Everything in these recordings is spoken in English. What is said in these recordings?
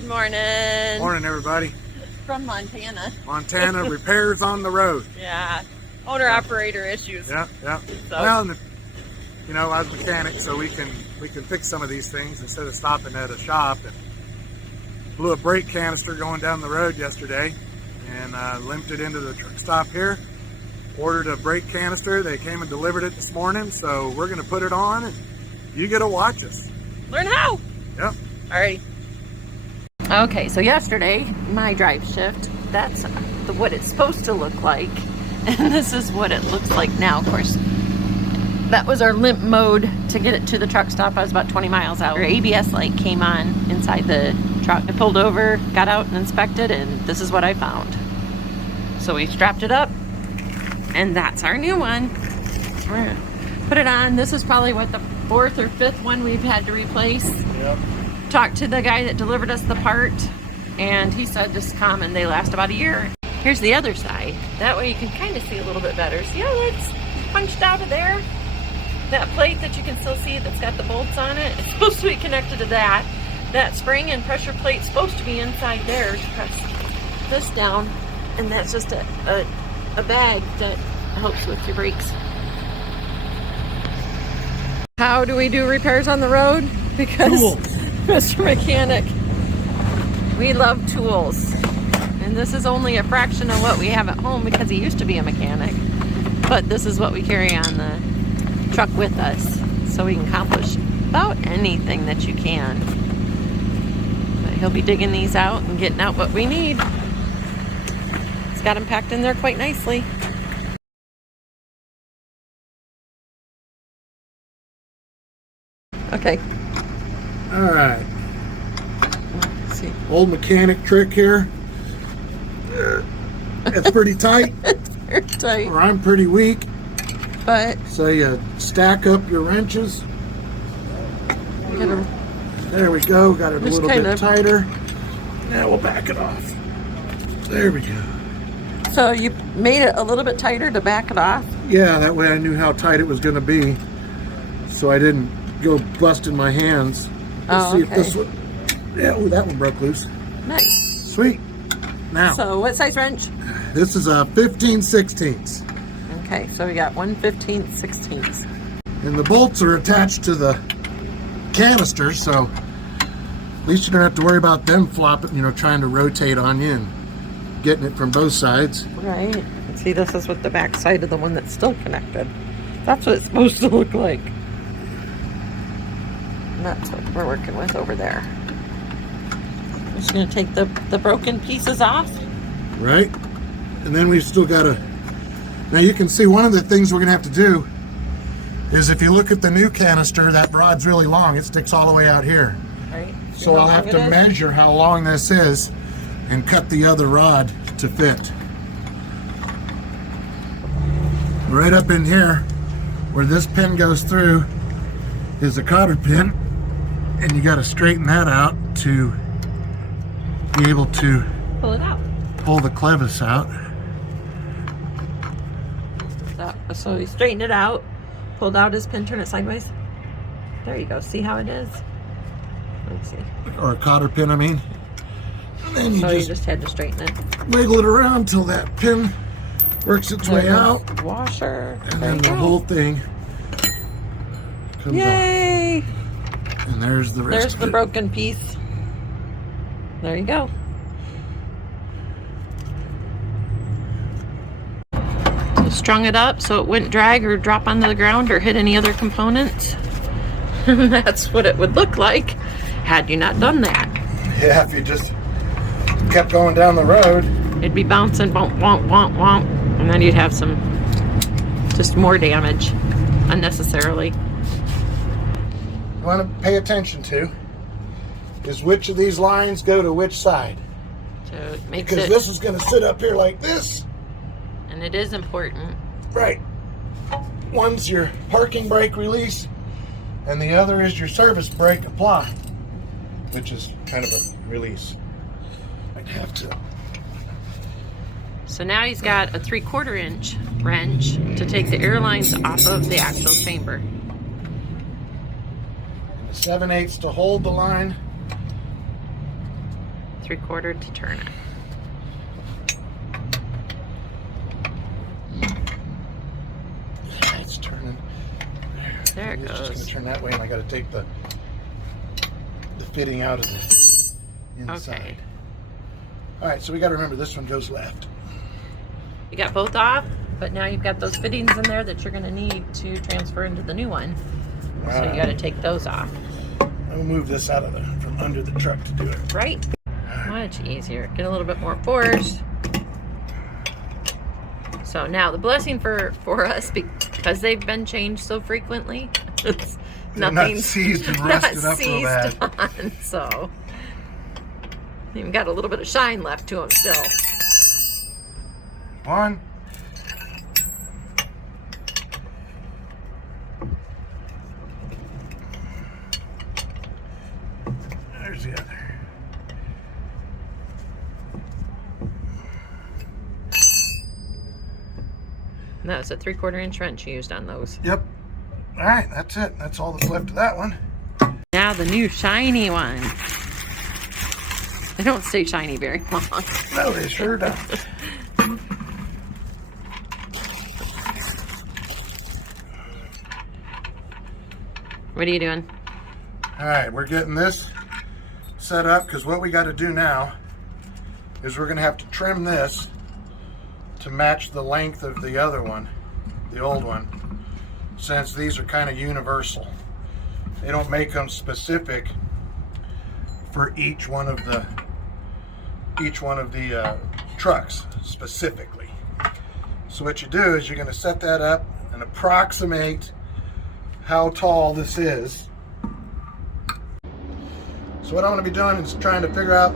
Good morning. Morning, everybody. From Montana. Montana, repairs on the road. Yeah. Owner-operator issues. Yeah. So. Well, you know, I was a mechanic, so we can fix some of these things instead of stopping at a shop. And blew a brake canister going down the road yesterday, and limped it into the truck stop here. Ordered a brake canister. They came and delivered it this morning, so we're going to put it on, and you get to watch us. Learn how. Yep. Alrighty. Okay, so yesterday, my drive shift, that's what it's supposed to look like. And this is what it looks like now. Of course, that was our limp mode to get it to the truck stop. I was about 20 miles out. Our ABS light came on inside the truck. I pulled over, got out and inspected, and this is what I found. So we strapped it up, and that's our new one. We're gonna put it on. This is probably what, the fourth or fifth one we've had to replace. Yep. Talked to the guy that delivered us the part, and he said just come and they last about a year. Here's the other side. That way you can kind of see a little bit better. See how it's punched out of there? That plate that you can still see that's got the bolts on it, it's supposed to be connected to that. That spring and pressure plate's supposed to be inside there. Just press this down, and that's just a bag that helps with your brakes. How do we do repairs on the road? Because Mr. Mechanic, we love tools. And this is only a fraction of what we have at home because he used to be a mechanic. But this is what we carry on the truck with us, so we can accomplish about anything that you can. But he'll be digging these out and getting out what we need. He's got them packed in there quite nicely. Okay. All right. Let's see. Old mechanic trick here. It's pretty tight. It's very tight. Or I'm pretty weak. But So you stack up your wrenches. There we go. Got it a little bit tighter. Now we'll back it off. There we go. so you made it a little bit tighter to back it off. Yeah, that way I knew how tight it was going to be, so I didn't go busting my hands. Let's see if this one. Yeah, ooh, that one broke loose. Nice. Sweet. Now, So what size wrench? this is a 15/16, Okay, so we got 1 15/16. and the bolts are attached to the canister, so at least you don't have to worry about them flopping, you know, trying to rotate on you and getting it from both sides. Right. And see, this is what the back side of the one that's still connected. That's what it's supposed to look like. And that's what we're working with over there. I'm just going to take the broken pieces off. Right? And then we've still got to... Now you can see one of the things we're going to have to do is if you look at the new canister, that rod's really long. It sticks all the way out here. Right. So I'll have to measure how long this is and cut the other rod to fit. Right up in here, where this pin goes through, is a cotter pin, and you got to straighten that out to be able to Pull it out. pull the clevis out. So he straightened it out, pulled out his pin, turn it sideways. There you go. See how it is? Let's see. Or a cotter pin, I mean. And then you So you just just had to straighten it. wiggle it around till that pin works its way out, Washer. and There then you the go. whole thing comes Yay! off. And there's the rest There's of the it. broken piece. There you go. So strung it up so it wouldn't drag or drop onto the ground or hit any other components. And that's what it would look like had you not done that. Yeah, if you just kept going down the road. It'd be bouncing, womp, womp, womp, womp, and then you'd have some, just more damage unnecessarily. You want to pay attention to is which of these lines go to which side. So it makes Because it, this is going to sit up here like this. and it is important. Right. One's your parking brake release, and the other is your service brake apply, which is kind of a release. I'd have to. So now he's got a 3/4 inch wrench to take the air lines off of the axle chamber. And the 7/8 to hold the line. 3/4 to turn it. It's turning. There it It's goes. just going to turn that way, and I got to take the fitting out of the inside. Okay. All right, so we got to remember this one goes left. You got both off, but now you've got those fittings in there that you're going to need to transfer into the new one. So you got to take those off. I'll move this out of from under the truck to do it. Right? Much easier. Get a little bit more force. So now the blessing for us, because they've been changed so frequently, it's They're not seized and rusted up real bad. on, so even got a little bit of shine left to them still. One. There's the other. And that was a 3/4 inch wrench used on those. Yep. All right, that's it. That's all that's left of that one. Now the new shiny one. They don't stay shiny very long. No, they sure don't. What are you doing? All right, we're getting this set up because what we got to do now is we're going to have to trim this to match the length of the other one, the old one, since these are kind of universal. They don't make them specific for each one of the trucks specifically. So what you do is you're going to set that up and approximate how tall this is. So what I'm going to be doing is trying to figure out,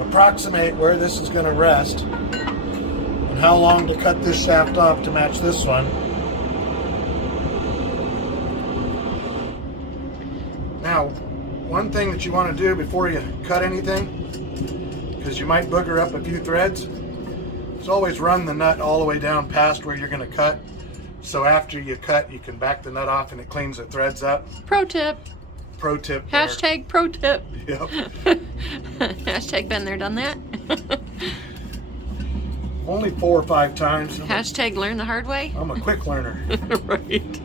approximate where this is going to rest and how long to cut this shaft off to match this one. Now, one thing that you want to do before you cut anything, because you might booger up a few threads, is always run the nut all the way down past where you're going to cut. So after you cut, you can back the nut off and it cleans the threads up. Pro tip. Pro tip there. Hashtag pro tip. Yep. Hashtag been there, done that. Only 4 or 5 times. Hashtag learn the hard way. I'm a quick learner. Right.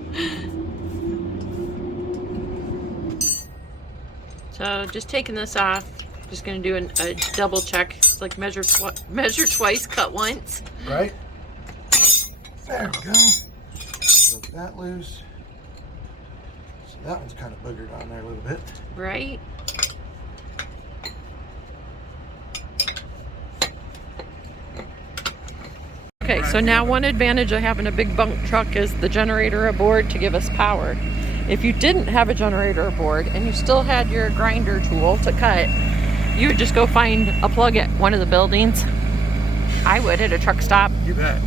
So just taking this off, just going to do a double check. It's like measure twice, cut once. Right? There we go. Look that loose. So that one's kind of boogered on there a little bit. Right. Okay, so now one advantage of having a big bunk truck is the generator aboard to give us power. If you didn't have a generator aboard and you still had your grinder tool to cut, you would just go find a plug at one of the buildings. I would at a truck stop. You bet.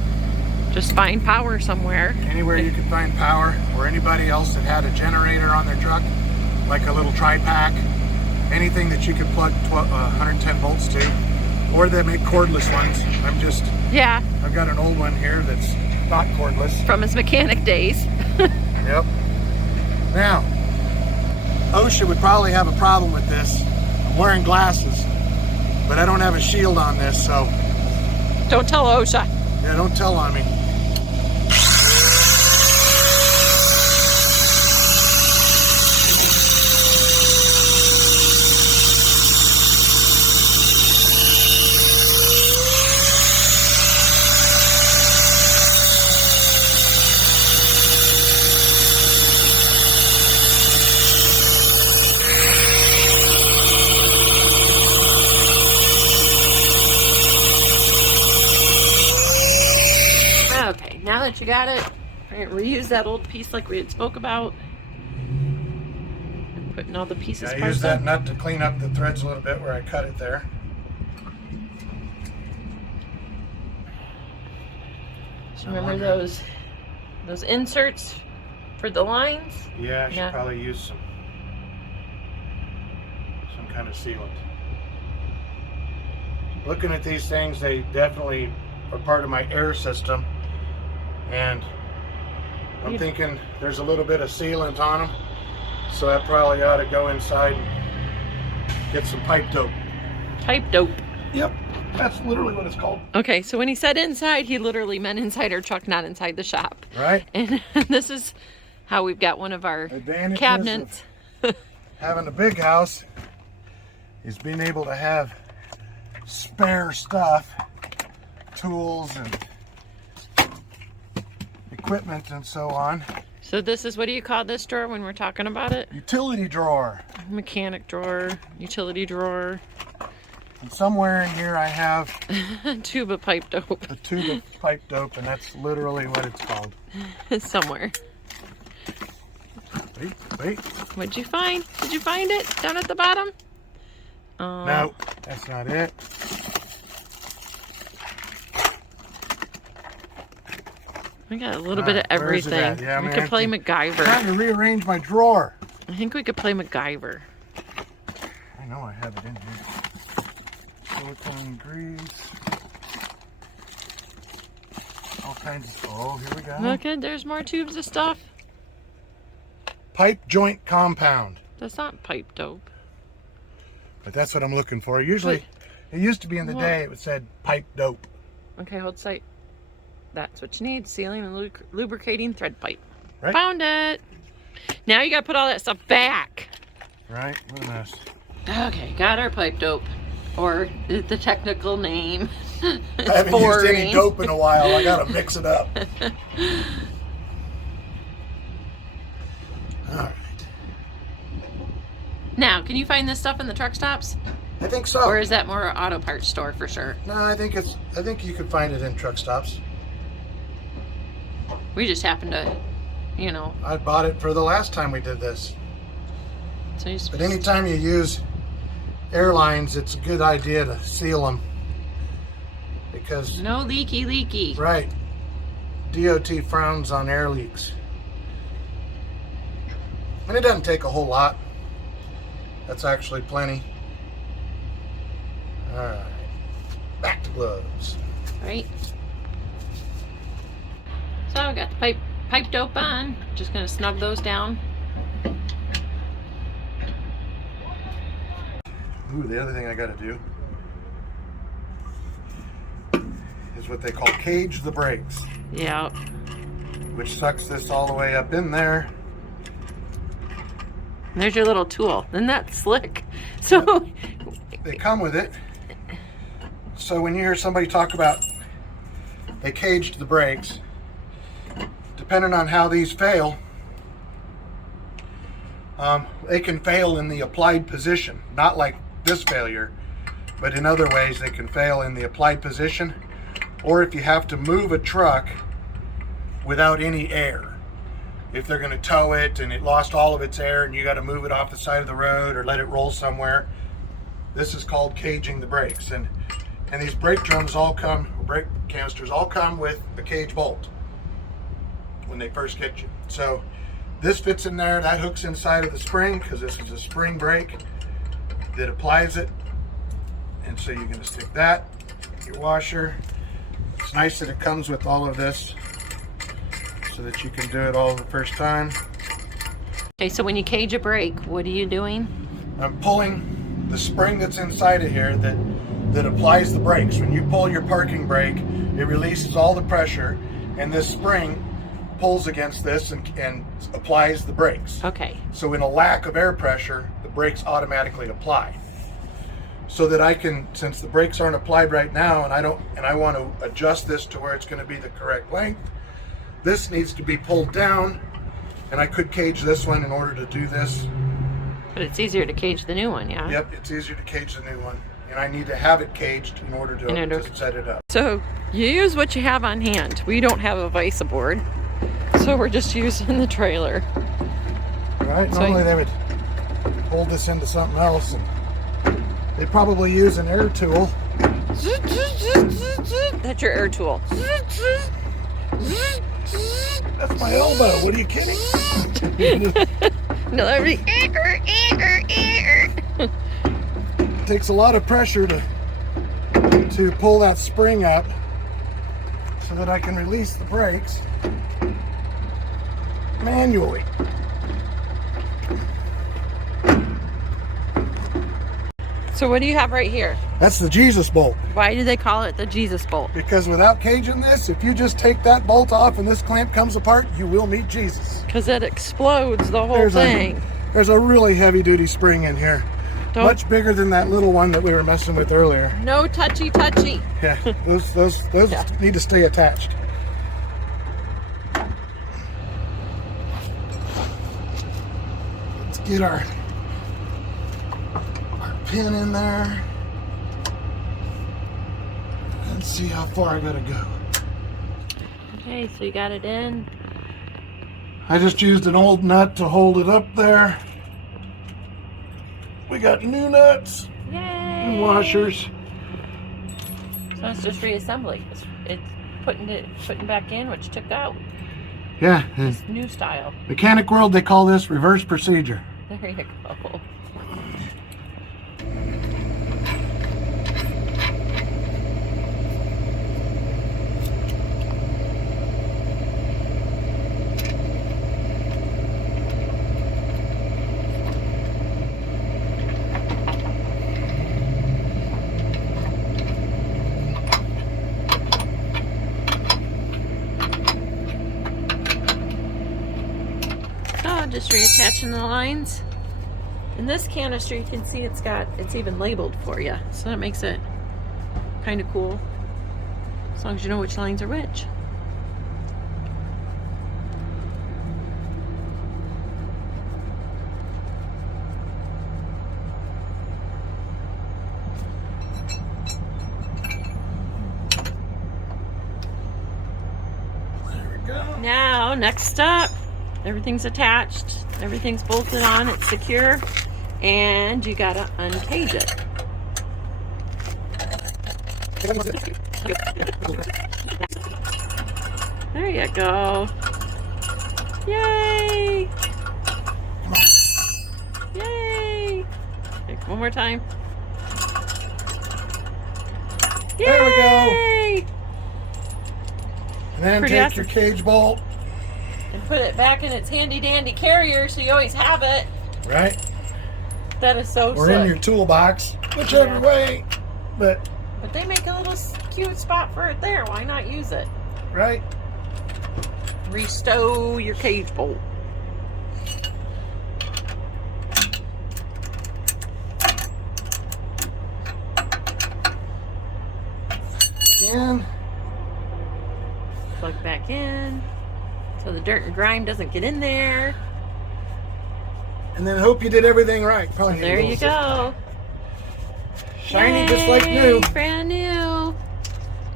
Just find power somewhere. Anywhere you could find power, or anybody else that had a generator on their truck, like a little tri-pack, anything that you could plug 110 volts to, or they make cordless ones. Yeah. I've got an old one here that's not cordless. From his mechanic days. Yep. Now, OSHA would probably have a problem with this. I'm wearing glasses, but I don't have a shield on this, so. Don't tell OSHA. Yeah, don't tell on me. Okay, now that you got it, reuse that old piece like we had spoke about. And putting all the pieces I parts use that in. nut to clean up the threads a little bit where I cut it there. So remember those inserts for the lines? Yeah, I should Yeah. probably use some kind of sealant. Looking at these things, they definitely are part of my air system, and I'm thinking there's a little bit of sealant on them, so I probably ought to go inside and get some pipe dope. Pipe dope. Yep, that's literally what it's called. Okay, so when he said inside, he literally meant inside our truck, not inside the shop. Right. And this is how we've got one of our Advantages cabinets. of having a big house is being able to have spare stuff, tools and equipment and so on. So this is, what do you call this drawer when we're talking about it? Utility drawer. Mechanic drawer, utility drawer. And somewhere in here I have Tube of pipe dope. a tube of pipe dope, and that's literally what it's called. Somewhere. Wait. What'd you find? Did you find it down at the bottom? No, that's not it. We got a little bit of where is it everything. at? Yeah, We man, could play I'm MacGyver. trying to rearrange my drawer. I think we could play MacGyver. I know I have it in here. Silicone grease. All kinds of, oh, here we go. Look at, there's more tubes of stuff. Pipe joint compound. That's not pipe dope. But that's what I'm looking for. Usually, it used to be in the day, it said pipe dope. Okay, hold tight. That's what you need. Sealing and lubricating thread pipe. Right? Found it. Now you gotta put all that stuff back. Right? What a mess. Okay, got our pipe dope. Or the technical name. I haven't used any dope in a while. I gotta mix it up. Alright. Now, can you find this stuff in the truck stops? I think so. Or is that more an auto parts store for sure? No, I think you could find it in truck stops. We just happened to, you know. I bought it for the last time we did this. So you But anytime you use airlines, it's a good idea to seal them. Because, no leaky. right, DOT frowns on air leaks. And it doesn't take a whole lot. That's actually plenty. Alright, back to gloves. Right. So we got the pipe dope on. Just gonna snug those down. Ooh, the other thing I gotta do is what they call cage the brakes, Yeah. which sucks this all the way up in there. And there's your little tool. Isn't that slick? So They come with it. So when you hear somebody talk about they caged the brakes, depending on how these fail, they can fail in the applied position. Not like this failure, but in other ways they can fail in the applied position, or if you have to move a truck without any air. If they're going to tow it and it lost all of its air and you got to move it off the side of the road or let it roll somewhere, this is called caging the brakes. And these brake drums all come, brake canisters all come with a cage bolt when they first get you. So this fits in there, that hooks inside of the spring because this is a spring brake that applies it. And so you're going to stick that, your washer. It's nice that it comes with all of this so that you can do it all the first time. okay, so when you cage a brake, what are you doing? I'm pulling the spring that's inside of here that applies the brakes. When you pull your parking brake, it releases all the pressure, and this spring pulls against this and applies the brakes. Okay. So in a lack of air pressure, the brakes automatically apply. So that I can, since the brakes aren't applied right now, and I want to adjust this to where it's going to be the correct length, this needs to be pulled down, and I could cage this one in order to do this. But it's easier to cage the new one, yeah? Yep, it's easier to cage the new one, and I need to have it caged in order to set it up. So you use what you have on hand. We don't have a vise board, so we're just using the trailer. Right? So Normally they would hold this into something else, and they'd probably use an air tool. That's your air tool. That's my elbow. What are you kidding? No, that'd be. It takes a lot of pressure to pull that spring up so that I can release the brakes manually. So what do you have right here? That's the Jesus bolt. Why do they call it the Jesus bolt? Because without caging this, if you just take that bolt off and this clamp comes apart, you will meet Jesus. Because it explodes the whole thing. There's a really heavy duty spring in here. Much bigger than that little one that we were messing with earlier. No touchy. Yeah, those Yeah. need to stay attached. Let's get our pin in there. Let's see how far I gotta go. Okay, so you got it in. I just used an old nut to hold it up there. We got new nuts Yay! and washers. So it's just reassembly. It's putting back in, which took out. Yeah, It's new style. mechanic world, they call this reverse procedure. There you go. Just reattaching the lines. In this canister, you can see it's even labeled for you, so that makes it kind of cool, as long as you know which lines are which. There we go. Now, next up, everything's attached, everything's bolted on, it's secure, and you gotta uncage it. There you go. Yay! Yay! Okay, one more time. Yay! There we go. And then Pretty take awesome. your cage bolt. And put it back in its handy dandy carrier so you always have it. Right? That is so Or sick. in your toolbox, whichever way. But they make a little cute spot for it there. Why not use it? right? Restow your cage bolt. Again. Plug back in so the dirt and grime doesn't get in there. And then hope you did everything right. Probably There you go. Shiny just like new. Brand new.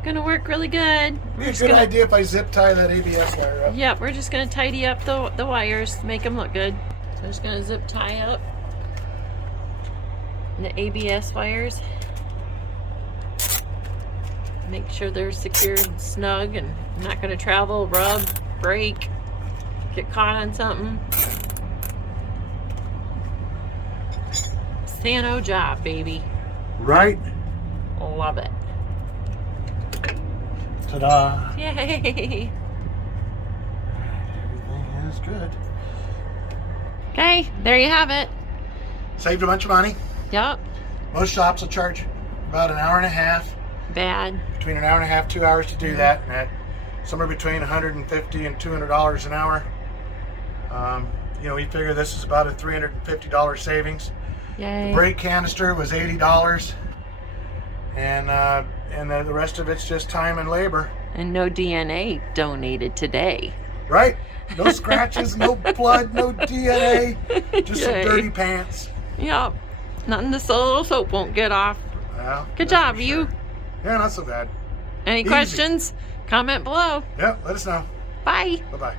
Gonna work really good. Be a good idea if I zip tie that ABS wire up. Yep, we're just gonna tidy up the wires, make them look good. So I'm just gonna zip tie up the ABS wires. Make sure they're secure and snug and not gonna travel, rub, break, get caught on something. Sano job, baby. Right? Love it. Ta-da. Yay! Everything is good. Okay, there you have it. Saved a bunch of money. Yep. Most shops will charge about an hour and a half. Bad. Between an hour and a half, 2 hours to do that. And at somewhere between $150 and $200 an hour. You know, we figure this is about a $350 savings. Yay. The brake canister was $80. And then the rest of it's just time and labor. And no DNA donated today. Right? No scratches, no blood, no DNA. Just some Yay. dirty pants. Yep. Nothing this little soap won't get off. Well, Good that's job, for you. sure. Yeah, not so bad. Any Easy. questions? Comment below. Yeah, let us know. Bye. Bye-bye.